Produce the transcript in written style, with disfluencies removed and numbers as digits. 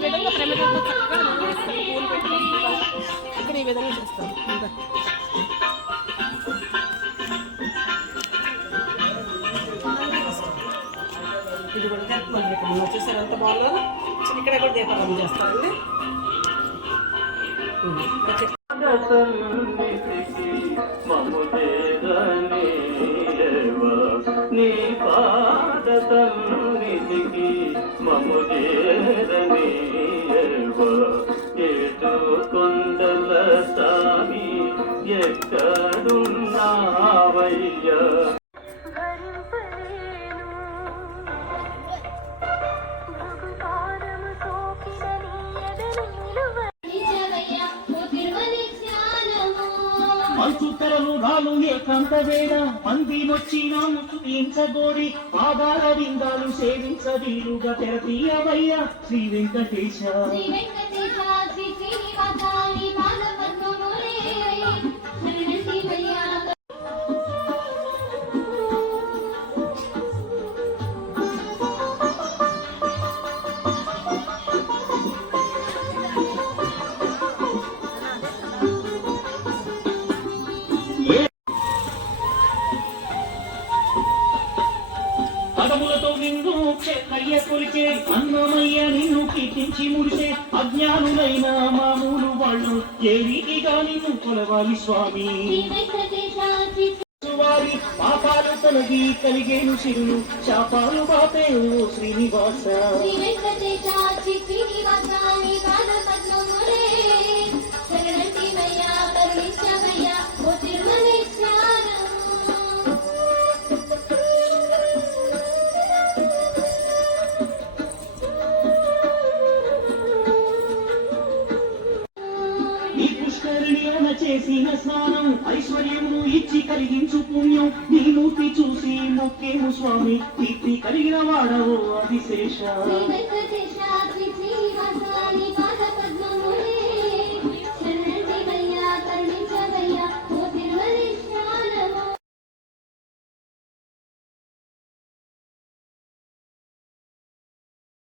విధంగా ప్రమిదలతో చక్కగా పూలు పెట్టి ఇక్కడ ఈ విధంగా చేస్తాం. ఇది కూడా జరుపుకోండి. ఇక్కడ వచ్చేసారు ఎంత బాగున్నారు. ఇక్కడ కూడా దీపావళి చేస్తారండి. నీ పాద సన్నిధికి మము చేరనీయవా కొండల సామి ఎక్కడున్నావయ్యా. మంచుతరలు రాలు ఏకాంత వేళ మంది వచ్చినాము చుయించగోరి ఆధార విందాలు సేవించవీలుగా తెరతీయవయ్యా శ్రీ వెంకటేశ. పదములతో నిన్ను క్షేత్రయ్య కొలిచే అన్నమయ్య నిన్ను కీర్తించి ముడిసే అజ్ఞానులైన మామూలు వాళ్ళు ఏ రీతిగా నిన్ను కొలవాలి స్వామి. వారి పాపాలు తొలగి కలిగేను సిరులు శాపాలు బాపే ఓ శ్రీనివాస. చేసిన స్నానం ఐశ్వర్యము ఇచ్చి కలిగించు పుణ్యం నీ మూర్తి చూసి మొక్కేము స్వామి కీర్తి కలిగిన వాడవు ఆదిశేష.